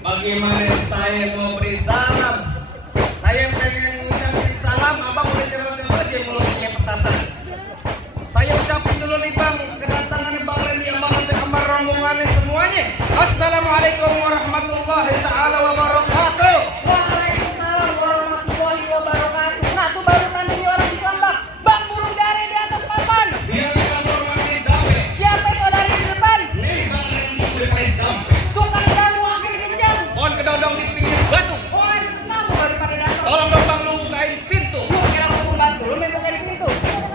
Bagaimana saya mau beri salam? Saya pengen ucapin salam, abang udah cerita saja mulutnya petasan. Saya ucapin dulu nih bang, kedatangan bang Randy yang bang nanti amar rombongannya semuanya. Assalamualaikum warahmatullahi taala wabarakatuh. Waalaikumsalam warahmatullahi wabarakatuh. Nah tuh baru tanda di orang Islam bang. Bang burung dari di atas papan. Dia akan rombongan di dape. Siapa saudari di depan? Nih bang Randy udah kali sampai. Tukang jamu akhir kencang. Pohon kedodong di pinggir batu. Oh itu kamu daripada datang. Tolong dong bang lu bukain pintu. Lu kira mau membantu, lu main bukain pintu.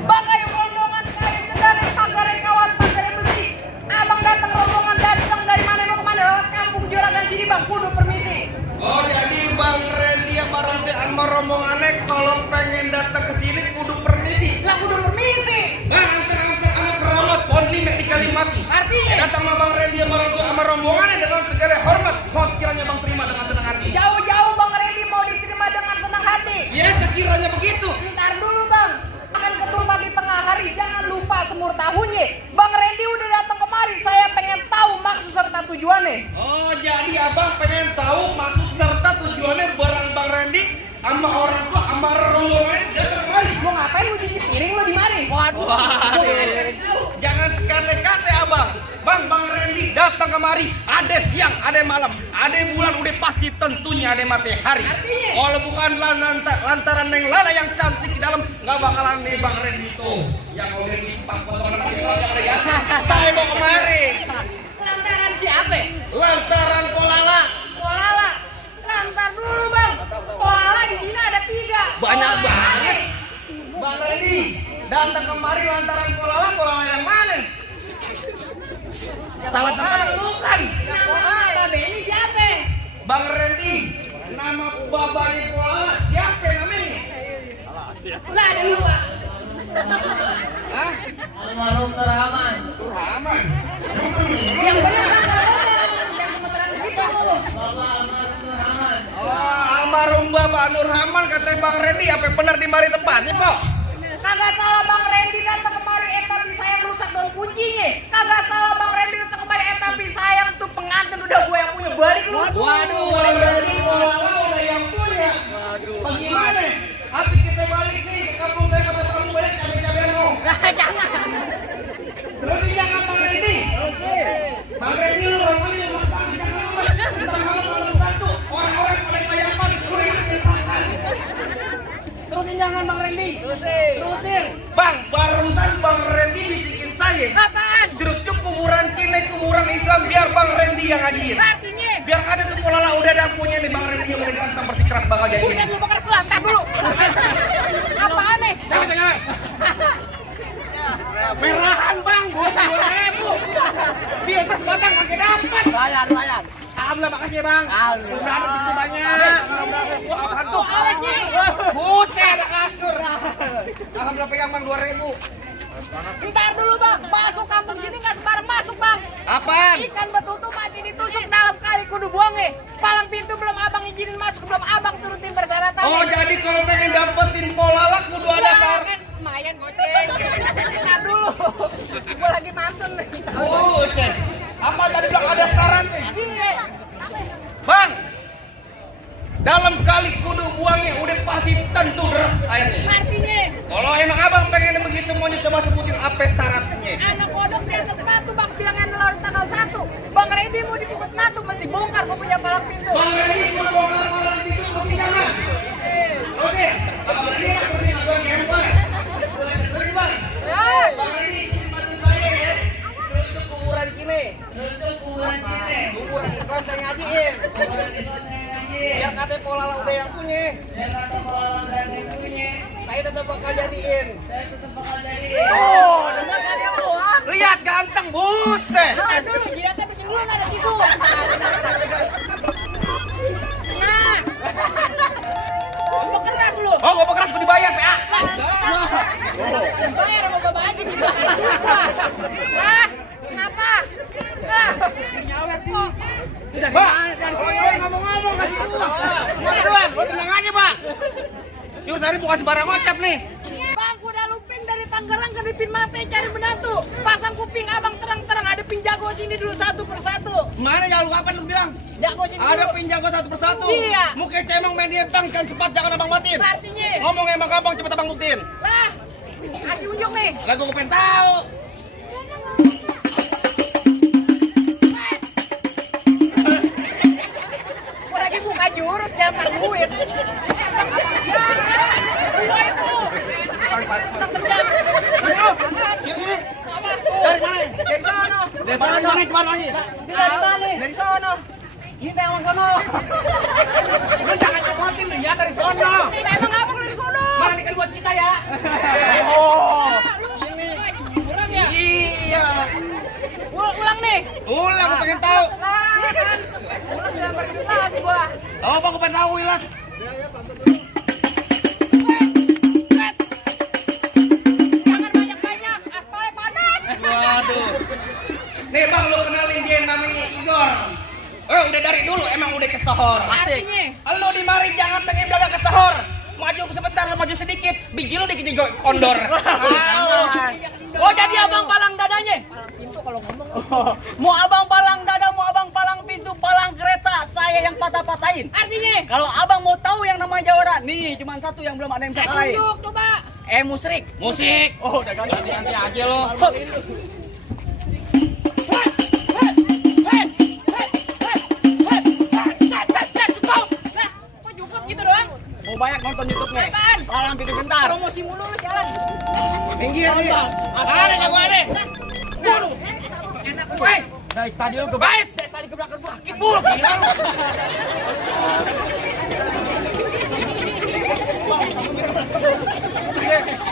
Bang ayo rombongan kayu cendana pagar kawat pagar besi. Abang datang rombongan datang dari mana mau kemana? Lewat kampung Juragan sini bang, kudu permisi. Oh jadi bang Randy sama Randy sama rombongannya kalau pengen datang ke sini kudu permisi. Lah kudu permisi. Bang antar anak perawat pohon lima di Kalimati. Artinya Datang sama bang Randy sama rombongannya dengan segala hormat. Mohon sekiranya bang terima dengan senang hati. jauh-jauh bang Randy mau diterima dengan senang hati. Ya sekiranya begitu. Ntar dulu bang, akan ketupat di tengah hari, jangan lupa semur tahunya. Bang Randy udah datang kemari, saya pengen tahu maksud serta tujuannya. Oh jadi abang pengen tahu maksud serta tujuannya barang bang Randy sama orang tua sama rombongannya datang kemari. Mau ngapain lu cuci piring lu di mari? Waduh, Jangan sekate-kate abang. Bang Randy datang kemari. Ada siang, ada malam, ada bulan, udah pasti tentunya ada matahari. Kalau bukan lantaran Neng Lala yang cantik di dalam, nggak bakalan nih bang Randy tuh. Yang udah lipat potongan ya. Saya mau kemari. lantaran siapa? Lantaran Polala. Polala. Lantar dulu bang, Polala di sini ada 3. Banyak Polala yang banget. mana? Bang Randy datang kemari lantaran Polala yang mana? Salah tempat bukan. Nama babe ini siapa? Bang Randy, nama babanya Polala siapa namanya? Lah ada lupa. Hah? Almarhum Rahman. Rahman. Yang benar kan yang kebetulan gitu. Bapak almarhum Rahman. Oh, almarhum Bapak Nur Rahman katanya Bang Randy apa benar di mari tempatnya, Pok? Kagak salah bang Randy datang kemari tapi sayang rusak dong kuncinya. Kagak salah bang Randy datang kemari tapi sayang tuh pengantin udah gue yang punya, balik lu. Waduh, Bang Randy Polala udah yang punya. Bagaimana? Habis kita balik nih ke kampung saya kata kamu balik cabai-cabean mau. Jangan. Terus jangan Bang Randy. Bang Randy lu orangnya yang mas banget jangan lu. Entar malam satu orang-orang pada kayapan kurang cepetan. Terusin jangan Bang Randy. Terusin. Bang, barusan Bang Randy bisikin saya. Apaan? Jeruk kuburan Cina, kuburan Islam biar Bang Randy yang ngajiin. Artinya Biar ada tuh Polala udah ada punya nih Bang Randy yang udah ditantang bersikeras bakal jadi. bukan lu bekas lantar dulu. Apaan nih? Jangan. Merahan Bang, 2.000. Di atas batang makin dapat. Bayar. Alhamdulillah makasih ya Bang. Udah ada begitu banyak. Wah, apaan tuh? Awetnya. Buset ada kasur. Alhamdulillah pegang Bang 2.000. Ntar dulu bang, masuk kampung sini nggak sembarang masuk bang. Apaan? Ikan betutu mah buang palang pintu belum abang izinin masuk, belum abang turutin persyaratan. Oh, jadi kalau pengen dapetin polalak kudu ada syarat. Kan lumayan goceng. Ntar dulu. Gua lagi mantun nih. Oh, Sen. Apa tadi bilang ada syaratnya? Iya. Bang, dalam kali kudu buangnya udah pasti tentu deras airnya. Artinya Kalau emang abang pengen begitu mau coba sebutin apa syaratnya. anak kodok di atas batu bang bilangan lalu tanggal 1. Bang Redi mau dipukul natu mesti bongkar gua punya palang pintu. Bang Reni kudu bongkar malam itu mesti jangan. Oke, Bang Reni seperti abang Empire. Boleh Bang. Bang Reni bantu saya ya. Untuk kuburan kini. Untuk kuburan cine. Kuburan Islam saya ngajiin. Kuburan Islam saya ngaji. Biar kata polalak udah yang punya. Dan kata pola dari punya. Saya tetap bakal jadiin. Saya tetap bakal jadi. Oh, dengar kan ya lu ah. Lihat ganteng, buset. Nah, dulu jidatnya bersin dulu ada tisu. Nah. Mau keras lu. Oh, gua keras dibayar, PA. Bayar sama bapak aja dibakar juga. Lah, kenapa? Lah. Oh. Pak, ngomong-ngomong kasih tahu. Mas doang, lo tenang aja, Pak. Yuk, tadi bukan sembarang ngocap nih. Bang, gua udah luping dari Tangerang ke Dipin Mate cari menantu. Pasang kuping abang terang-terang ada pinjago sini dulu satu persatu. Mana jangan lu kapan lu bilang? Jago sini Ada dulu. pinjago satu persatu. Iya. Muka cemang main dia bang, kan sempat jangan abang matiin. Artinya, Ngomong emang gampang, cepet abang buktiin. lah, kasih unjuk nih. Lagu gue pengen tahu. Gua lagi buka jurus jamar duit. Gua itu. Udah tendang. Sini. Apa? Dari mana? Dari sono. Dari sana mana kemana lagi? Dari mana? Dari sono. Kita yang sono. Lu jangan comotin lu ya dari sono. Emang abang dari sono? Mana nih kan buat kita ya? Oh. Ini. Kurang ya? Iya. Ulang nih. Ulang gue pengen tahu. Kan. Ulang jamar duit lagi gua. Oh, apa gue pengen tahu Wilat? Jangan banyak-banyak, aspalnya panas. Waduh. Nih bang, lu kenalin dia namanya Igor. Udah dari dulu emang udah kesohor. Artinya, Lu di mari jangan pengen belaga kesohor. Maju sebentar, lu maju sedikit. Biji lu dikit juga kondor. oh jadi abang palang dadanya? Pintu kalau ngomong. Mau abang palang dada, mau abang palang pintu, palang kereta, saya yang patah-patahin. Artinya, Kalau abang mau tahu yang namanya Jawara, nih cuma satu yang belum ada yang bisa kalahin. tunjuk coba. Musrik. Musik. Oh, udah ganti. Nanti aja lo. Lah, kok cukup gitu doang? Mau banyak nonton YouTube-nya. Apaan? Palang pintu bentar. Promosi mulu lu sialan. Minggir nih. Ada jago ada. Guys, dari stadion ke Guys. dari stadion ke belakang sakit. Bul, gila lu.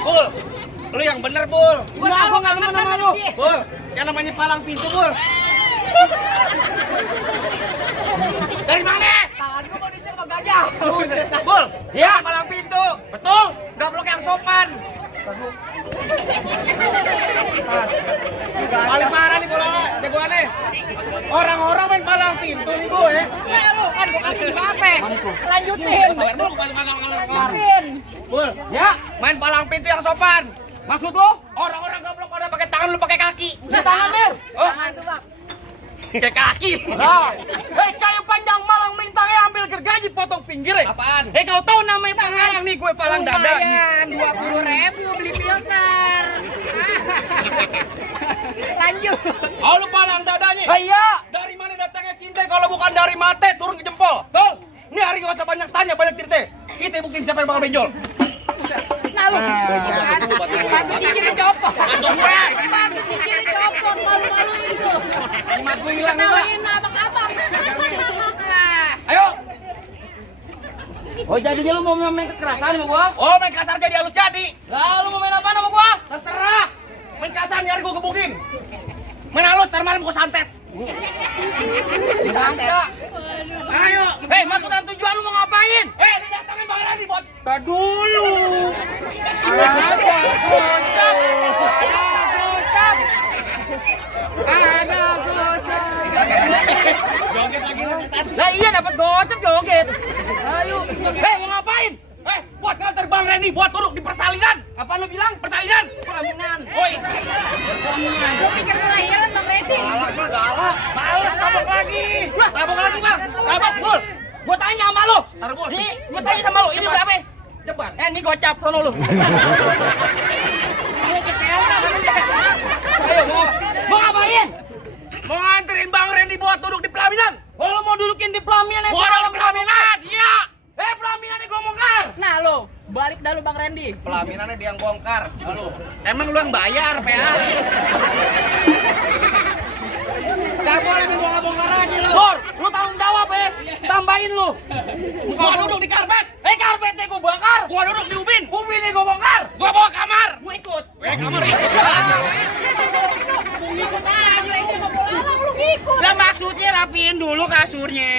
Bul, lu yang bener Bul. Gua tahu gua nggak kangen demen sama kan lu. dia. Bul, yang namanya palang pintu Bul. Dari mana? Tadi gua mau dicer sama gajah. Bul, Ya. palang pintu. Betul. Gablok yang sopan. Paling parah nih bola jagoannya. Orang-orang main palang pintu nih gue. Lah lu kan gua kasih apa? Lanjutin. Sabar dulu, kelar. Lanjutin. Bul, Ya. main palang pintu yang sopan. Maksud lo? Orang-orang gablok pada pakai tangan, lu pakai kaki. Bisa tangan, Mer. Oh, Jangan tuh, Bang. pakai kaki. Nah, kayu panjang malang melintangnya ambil gergaji potong pinggir ya. Apaan? Kau tahu namanya palang nih, gue palang dada. Lumayan, 20.000 beli filter. Lanjut. Oh, lu palang dadanya. Iya. Dari mana datangnya cinta kalau bukan dari mata turun ke jempol? Tuh. Ini hari gak usah banyak tanya, banyak cerita. Kita buktiin siapa yang bakal benjol. Nah lu. Batu cincin copot. Batu cincin copot. Malu-malu itu. Jimat gue hilang nih, Pak. Ketawain abang-abang. Nah. Ayo. Oh, jadinya lu mau main kekerasan sama gua? Oh, main kasar jadi halus jadi. Lalu mau main apa sama gua? Terserah. Main kasar nyari gua gebukin. Main halus, ntar malam gua santet. Disantet. Ayo. Hei, maksud dan tujuan lu mau ngapain? Lu datangin Bang Rani buat. Tak dulu. Ada gocap. Ada gocap. Joget lagi Lah iya dapat gocap joget. Ayo. Mau ngapain? Buat nganter Bang Randy buat duduk di persalinan. Apa lu bilang? Persalinan. Pelaminan. Woi. Gua pikir kelahiran Bang Randy. Galak. Males tabok lagi. Tabok lagi, Bang. Tabok, Bul. Gua tanya sama lu. Taruh, Bul. Nih, gua tanya sama lu, ini berapa? Cepat. Ini gocap sono lu. Ayo mau ngapain? Mau nganterin Bang Randy buat duduk di pelaminan. Oh, lu mau dudukin di pelaminan? Gua ada pelaminan. Iya. Pelaminan gua bongkar. Nah lo, balik dah lu Bang Randy. Pelaminannya dia yang bongkar. Lalu, emang lu yang bayar, PA? Gak boleh bongkar lagi lu. Bor, lu tanggung jawab tambahin lu. Gua duduk di karpet. Karpetnya gua bakar. Gua duduk di ubin. Ubinnya gua bongkar. Gua bawa kamar. Gua ikut. Kamar ikut. Lah maksudnya rapiin dulu kasurnya.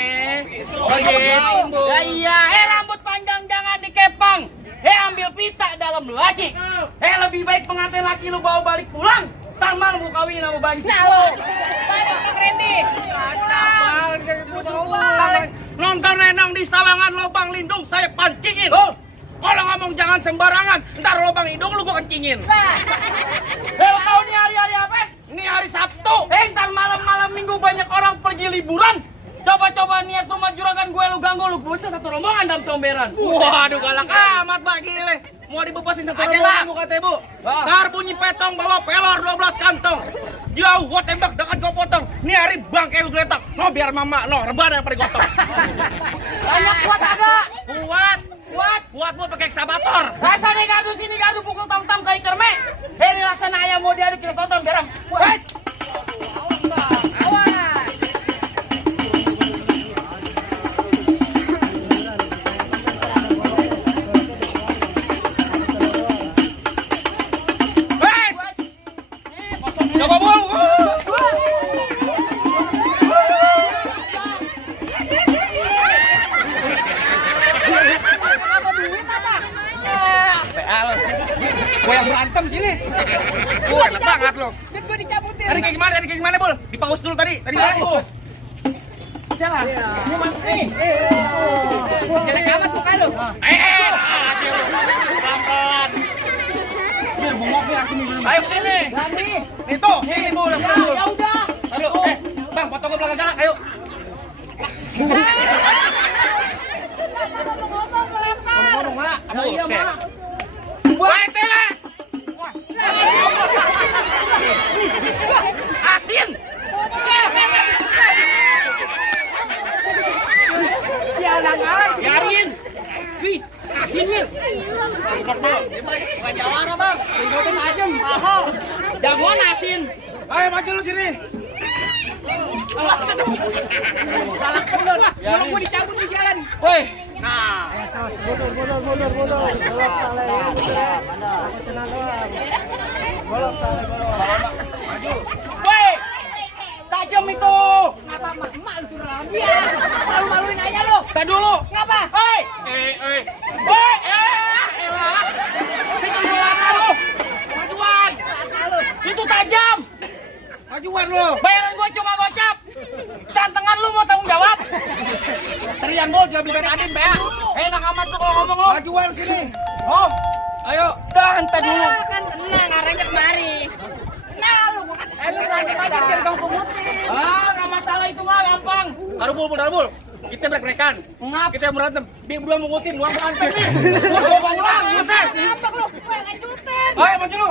Oh gitu. Ya iya. Rambut panjang jangan dikepang. Ambil pita dalam laci. Lebih baik pengantin laki lu bawa balik pulang. Ntar malam lu kawin sama banci. Nah lo, balik Bang Randy. Nonton nenang di sawangan lubang lindung saya pancingin. Kalau ngomong jangan sembarangan, ntar lubang hidung lu gua kencingin. Lu tahu nih hari-hari apa? Ini hari Sabtu. Ntar malam-malam minggu banyak orang pergi liburan. Coba-coba niat rumah juragan gue lu ganggu lu bisa satu rombongan dalam comberan. Waduh galak amat Pak Gile. Mau dibebasin satu rombongan bu kata ibu. Ntar bunyi petong bawa pelor 12 kantong. Jauh gua tembak dekat gua potong. Ini hari bangke lu geletak. No biar mama no rebahan yang pada gotong. Banyak kuat agak. Kuat buat pakai ekskavator. Rasa nih gaduh sini gaduh pukul tong-tong kayak cerme. Ini laksana ayam mau diaduk kita tonton garam. Wes. Coba bul. Gue yang berantem sini. Enak banget lo. Gue dicabutin. Tadi kayak gimana, Bul? Dipaus dulu tadi. Paus. Jangan. Ini masuk nih. Jelek amat muka lu. Pelan-pelan. Bengok Ayo sini. Itu, sini Bul. Ya udah. Ayo, Bang, potong ke belakang jalan. Ayo. Ngomong, Mak. Buset. Woi, teles. Asin. Sialan aja. Biarin. Wih, asin Mir. Bukan jawara Bang. Tinggalin ajem. Jagoan asin. Ayo maju lu sini. Salah bener. Belum gue dicabut di sialan. Woi. Nah. Woi. Tajam itu. Ngapa emak lu suruh lawan dia? Malu-maluin aja lu. Tadi dulu. Ngapa? Hei. Woi. Elah. Itu gimana lu? Majuan. Itu tajam. Majuan lu. Bayaran gua cuma gocap. Cantengan lu mau tanggung jawab? Serian Bol, jangan beli Adin, Bea. Enak amat tuh kalau ngomong lu. Majuan sini. Oh. Ayo. Dan tadi dulu. Kan tenang, arahnya kemari. Nah lu bukan. Lu berantem aja biar kau pemutih. Nggak masalah itu mah gampang. Taruh Bul. Kita brek-brekan. Ngap. Kita yang berantem. Dia berdua mengutin, dua berantem nih. Gua pulang, buset. Ngapa lu? Gue lanjutin. Ayo maju lu.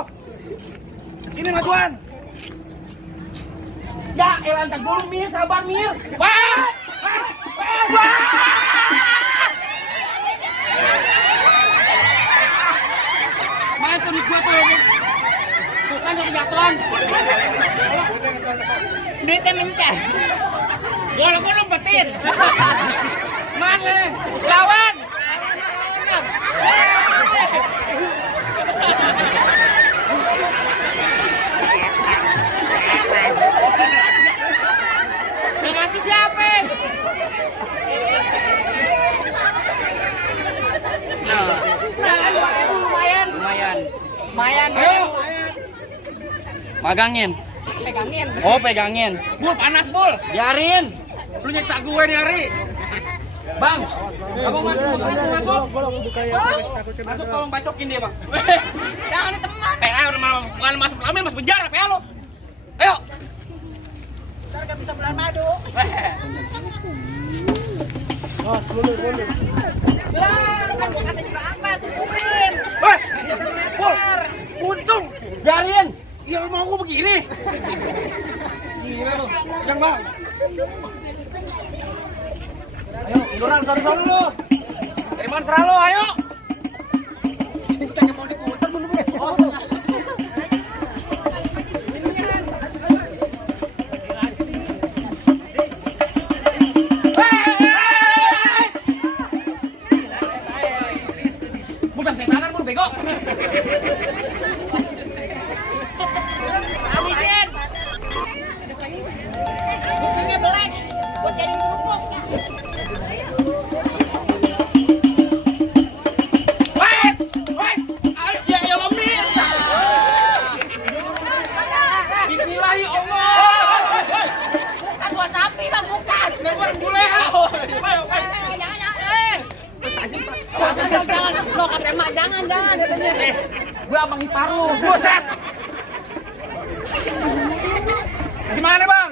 Sini majuan. Ya, elantar dulu Mir, sabar Mir. Wah! Main tuh duit gua tuh. Tuh kan yang jatuhan. Duitnya mencar. Gua lumpetin. Mana? Lawan. Yang ngasih siapa? Lumayan. Ayo. Magangin. Pegangin. Oh, pegangin. Bul panas, Bul. Biarin. Lu nyeksa gue nih Ari. Bang, kamu masuk. Masuk tolong bacokin dia, Bang. Jangan diteman. Ayo bukan masuk kami masuk penjara kayak lo. Ayo. Ntar gak bisa bulan madu. Kan gua kata juga apa? Tungguin. Untung. Biarin. Ya mau gue begini. Gila lo. Yang Bang. Ayo, munduran sana lu. Dari mana serah lo, ayo. Kita mau diputar dulu gue. Bukan setanan lu bego. Habisin. Buktinya belek. Buat jadi pupuk. Bismillahi Allah. Bukan buat sapi bang, bukan. Lempar bule. Jangan. Lo kata emak jangan. Gue abang ipar lu. Buset. Gimana Bang?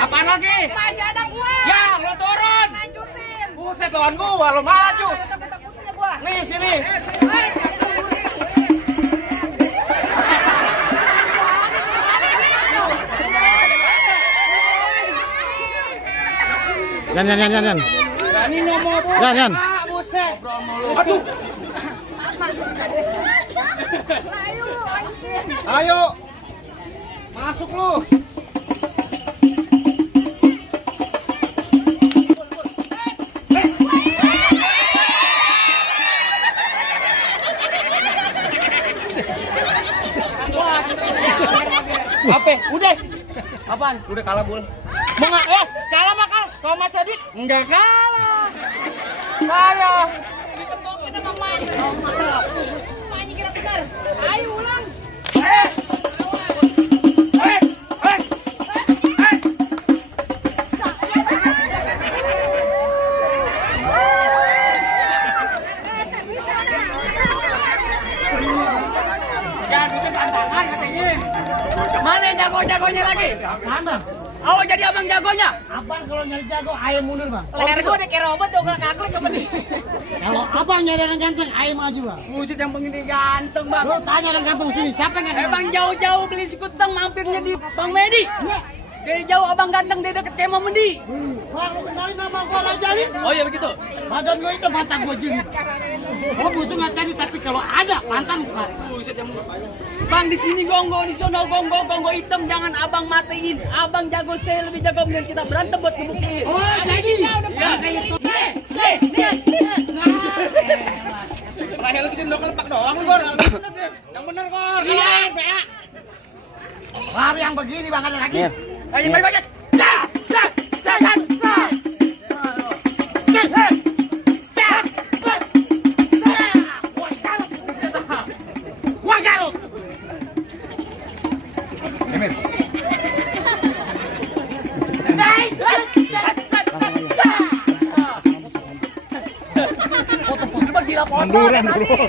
Apaan lagi? Masih ada gua. Ya, lo turun. Lanjutin. Buset lawan gua, lo maju. Takut-takutnya gua. Nih sini. Yan. Ini ngomong Yan. buset. Aduh. Ayo. Masuk lu. Apa? Udah. Apaan? Udah kalah bul. Mau nggak? Kalah mah kalah. Kalau Mas Adit enggak kalah. Kalah. Diketokin sama emaknya. Emaknya kira benar. Ayo ulang. Ya, itu tantangan katanya. Mana jago-jagonya lagi? Mana? Oh, jadi abang jagonya? Abang kalau nyari jago, ayo mundur bang. Leher gua udah kayak robot tuh, kagak sama dia. Kalau abang nyari orang ganteng, ayo maju bang. Buset yang begini ganteng bang. Lo tanya orang kampung sini, siapa yang ganteng? Bang jauh-jauh beli sekutang mampirnya di Bang Medi. Dari jauh abang ganteng dia deket kayak Mendi. Bang, lo kenalin nama gua Rajalin? Oh iya begitu. Badan gua itu mata gua sini. Gua butuh nggak tadi, tapi kalau ada mantan gua. Buset yang Bang di sini gonggong, di sono gonggong hitam, jangan abang matiin. Abang jago, saya lebih jago, kemudian kita berantem buat ngebuktiin. Oh jadi? Ya. Terakhir lu bikin dokter doang lu, Gor. Yang bener, Gor. Iya, PA. Baru yang begini bang, ada lagi. Ayo banyak. Munduran dulu.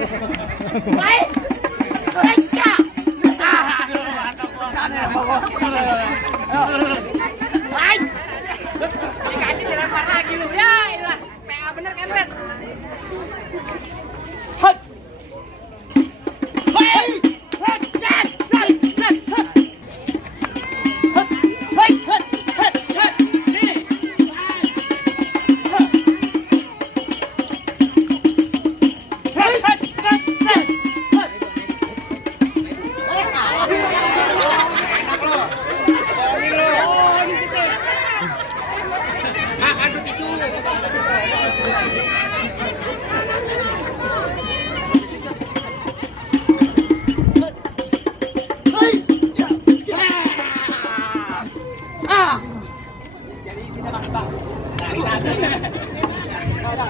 Baik. Baik. Dikasih dilempar lagi lu. Ya, iyalah. PA bener kempet. Enak lo. Bohongin lo. Makan tuh tisu.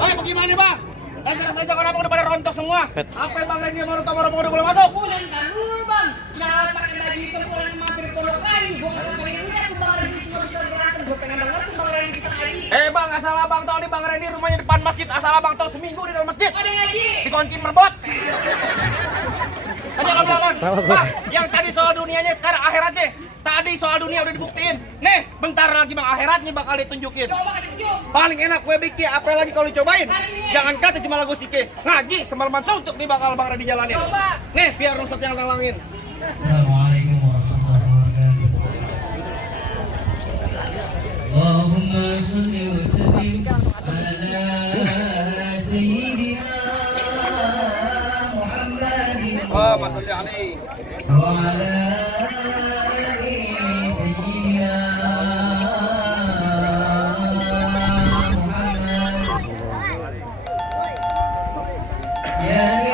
Hei, bagaimana bang? Terserah saja kenapa udah pada rontok semua. Apa yang bang Lenny mau rontok baru boleh masuk? Bukan kan dulu bang. Jangan pakai baju itu pulang mampir pondok lagi. Gua kagak pengen lihat tuh bang Rendy cuma bisa berantem. Gua pengen asal abang tahu nih Bang Randy rumahnya depan masjid. Asal abang tahu seminggu di dalam masjid. Ada ngaji. Dikunci merbot. Tadi abang bilang, Bang, yang tadi soal dunianya sekarang akhiratnya. Tadi soal dunia udah dibuktiin. Nih, bentar lagi Bang akhiratnya bakal ditunjukin. Coba kasih tunjuk. Paling enak kue bikin, apa lagi kalau dicobain? Jangan kata cuma lagu sike. Ngaji semalaman suntuk nih bakal Bang Randy jalanin. Coba. Nih, biar Rusat yang talangin. Assalamualaikum warahmatullahi wabarakatuh. Allahumma sholli wa sallim ala sayyidina Muhammadin Wah, masuk Ali. wa ala ali sayyidina Muhammad. Ya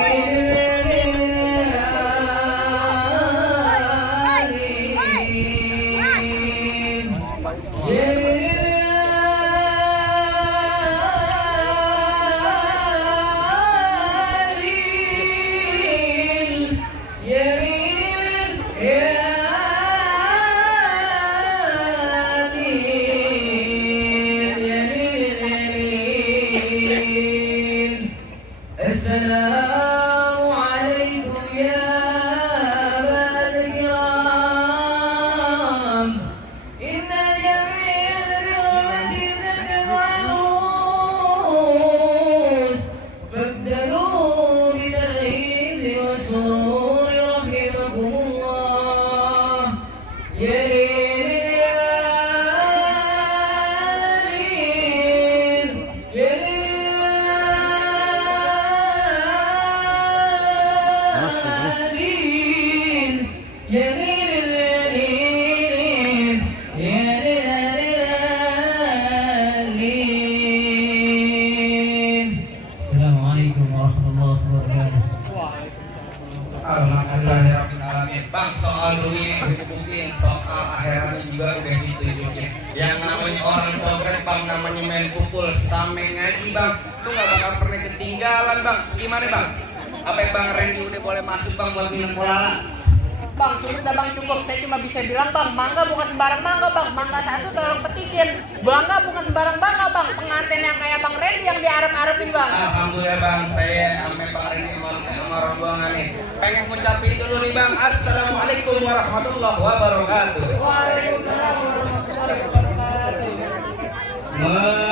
Assalamu alaikum ya Badriram. Inna jamil bi'umati zakarus Baddalu bidarizi wa sururi rahimakumullah. Ya Assalamualaikum warahmatullahi wabarakatuh. Alhamdulillahirrahmanirrahim. Bang, soal dunia udah dibukin, soal akhiratnya juga udah ditunjukin. Yang namanya orang congret Bang, namanya main kumpul sampai ngaji Bang, lu gak bakal pernah ketinggalan Bang. Gimana Bang? Apa Bang Randy udah boleh masuk Bang buat minum pola? Bang, cukup dah Bang, cukup. Saya cuma bisa bilang Bang, mangga bukan sembarang mangga Bang. Mangga satu tolong petikin. Bangga bukan sembarang bangga Bang. Pengantin yang kayak Bang Randy yang diarep-arepin Bang. Alhamdulillah Bang, saya ame Bang Randy sama rombongan nih pengen ngucapin dulu nih Bang, Assalamualaikum warahmatullahi wabarakatuh. Waalaikumsalam warahmatullahi wabarakatuh.